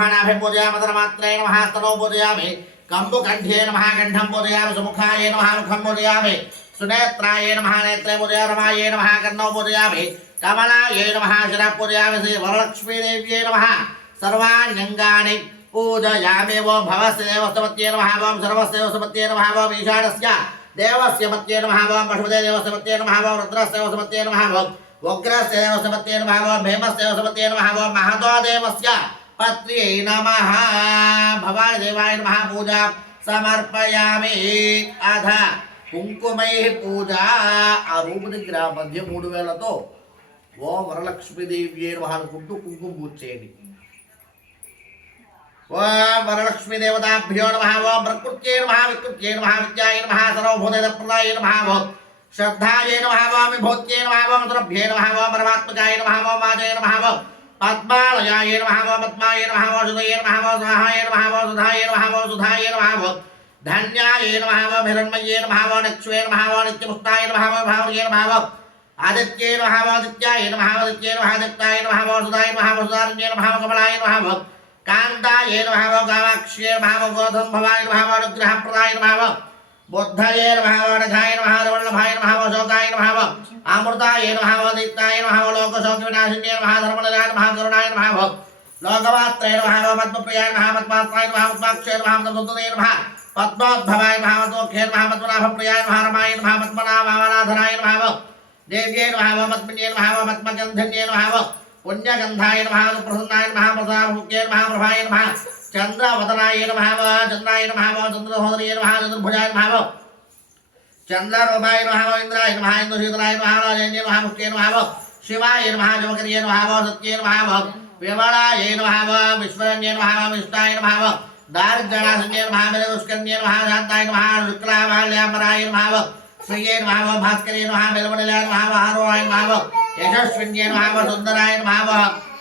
ब्रह्मणाभिं पूजयामि तन्मात्रे नमः स्तनो पूजयामि कंबुकण्ठे नमः कंठं पूजयामि सुमुखाय नमः मुखं पूजयामि सुनेत्राय नमः नेत्रे पूजयामि रमाय नमः कर्णौ पूजयामि कमलाय नमः शिरः पूजयामि श्री वरलक्ष्मीदेव्यै नमः सर्वाण्यङ्गानि पूजयामि ओं भवस्य देवस्य पत्ये नमः ओं सर्वस्य देवस्य पत्ये नमः ओं ईशानस्य देवस्य पत्ये नमः ओं पशुपते देवस्य पत्ये नमः ओं रुद्रस्य देवस्य पत्ये नमः ओं उग्रस्य देवस्य पत्ये नमः ओं भीमस्य देवस्य पत्ये नमः ओं महतो देवस्य पत्ये नमः भवानि देवाय नमः पूजा समर्पयामि अथ కుంకుమైః పూజ ఆ రూపు దగ్గర మధ్య 3 వేలతో ఓం వరలక్ష్మీదేవి నమః అనుకుంటూ కుంకుమ పూజ చేయండి. ఓం వరలక్ష్మీదేవతాభ్యో నమః ఓం ప్రకృత్యై నమః వికృత్యై నమః విద్యాయ నమః సర్వభూతైఃప్రదాయ నమః ఓం శ్రద్ధాయ నమః ఓం విభూత్యై నమః ఓం సురభ్యై నమః ఓం పరమాత్మకాయ నమః ఓం వాజయ నమః ఓం పద్మాలయాయ నమః ఓం పద్మాయ నమః ఓం సుదయ నమః ఓం స్వాహాయ నమః ఓం సుధాయ నమః ఓం సుధాయ నమః ఓం धन्याय नमः ओं हिरण्मये नमः ओं निक्षुवे नमः ओं नित्यमुक्ताय नमः ओं भावये नमः ओं आदित्ये नमः ओं आदित्याय नमः ओं आदित्ये नमः आदित्याय नमः ओं सुधाय नमः ओं सुधारण्ये नमः ओं कमलाय नमः ओं कान्ताय नमः ओं कामाक्ष्ये नमः ओं गोधूमभवाय नमः ओं अनुग्रहप्रदाय नमः ओं बुद्धये नमः ओं नघाय नमः ओं वल्लभाय नमः ओं शोकाय नमः ओं अमृताय नमः ओं दीप्ताय नमः ओं लोकशोकविनाशिन्ये नमः धर्मनिलयाय नमः करुणाय नमः ओं लोकमात्रे नमः ओं पद्मप्रियाय नमः पद्मास्त्राय नमः पद्माक्षये नमः पद्मसुन्दरे नमः पद्मोद्भवाय नमः पद्मोक्षे नमः पद्मनाभप्रियाय नमः रमाय नमः पद्मनाभावनाधनाय नमः देव्यै नमः पद्मिन्ये नमः पद्मगन्धन्ये नमः पुण्यगन्धाय नमः प्रसन्नाय नमः प्रसामुख्ये नमः प्रभाय नमः चन्द्रवदनाय नमः चन्द्राय नमः चन्द्रसोदर्ये नमः चतुर्भुजाय नमः चन्द्ररूपाय नमः इन्द्राय नमः इन्द्रशीतलाय नमः राजेन्द्राय नमः मुख्ये नमः शिवाय नमः जमकर्ये नमः सत्ये नमः विमलाय नमः विश्वरण्ये नमः विष्टाय नमः दारिद्र्यनाशन्ये नमः मेलदुष्कर्ण्ये नमः शान्ताय नमः शुक्लामाल्याम्बराय नमः श्रिये नमः भास्करे नमः मेलमण्डलाय नमः हारोहाय नमः यशस्विन्ये नमः सुन्दराय नमः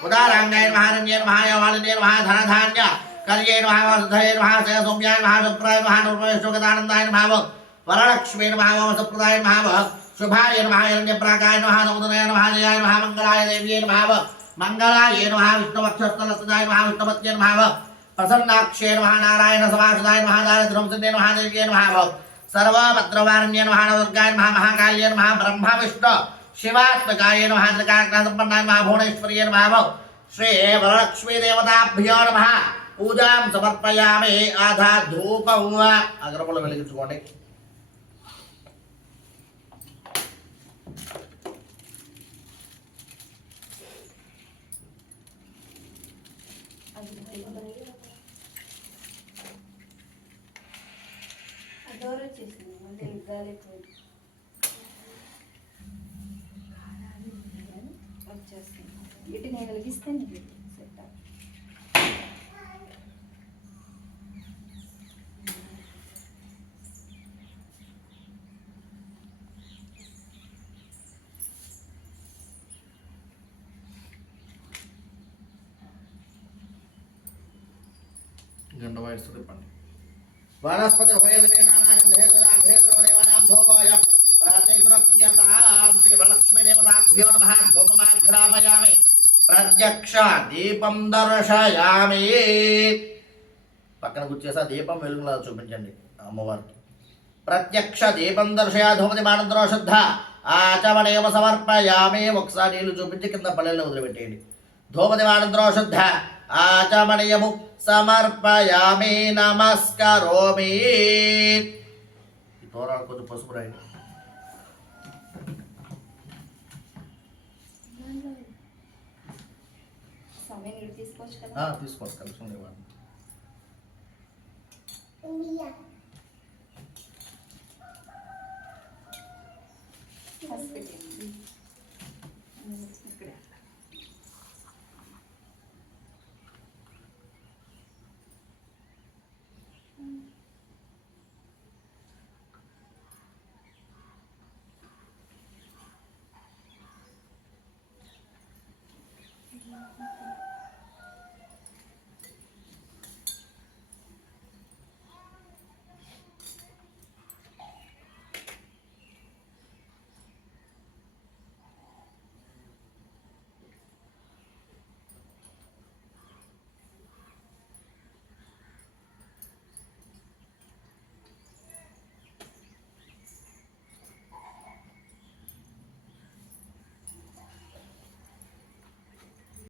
उदाराङ्गाय नमः रण्ये नमः यवालिने नमः धनधान्य कल्ये नमः सुधये नमः सौम्याय नमः सुप्राय नमः नृपयशोकदानन्दाय नमः वरलक्ष्मी नमः सप्रदाय नमः शुभाय नमः हिरण्यप्राकाय नमः नमोदनाय नमः जयाय नमः मङ्गलाय देव्यै नमः मङ्गलाय नमः विष्णुवक्षस्थलसदाय नमः विष्णुपत्ये नमः प्रसन्नाक्षे नमः नारायण समासदाय नमः दारिद्र्यंसन्ये नमः देव्ये नमः सर्वभद्रवारण्ये नमः दुर्गाय नमः महाकाल्ये नमः ब्रह्मा विष्णु शिवात्मकाय नमः त्रिकाग्रसम्पन्नाय नमः भुवनेश्वर्ये नमः श्री वरलक्ष्मीदेवताभ्यो नमः पूजां समर्पयामि अथ धूपं अगरबुल्ल వెలిగించుకోండి. ఇటు నేను వెలిగిస్తాను గంట వాయిస్తూ చెప్పండి. वनस्पति श्री वरलक्ष्मी देवताभ्यो नमः धूपमाघ्रापयामि प्रत्यक्ष दीपं दर्शयामि పక్కన కూర్చేసా దీపం వెలుగులా చూపించండి అమ్మవారికి. ప్రత్యక్ష దీపం దర్శయ ధూమతి బాణంద్రో శుద్ధ ఆచమనేమ సమర్పయామి. ఒకసారి నీళ్లు చూపించి కింద పల్లెల్లో వదిలిపెట్టేయండి. ధూమతి బాణంద్రో శుద్ధ ఆచమనీయము సమర్పయామి నమస్కరోమి. ఈ తోరాలు కొంచెం పసుపు రాయండి. తీసుకోవచ్చు కలిసి ఉండేవాడిని. హాస్పిటల్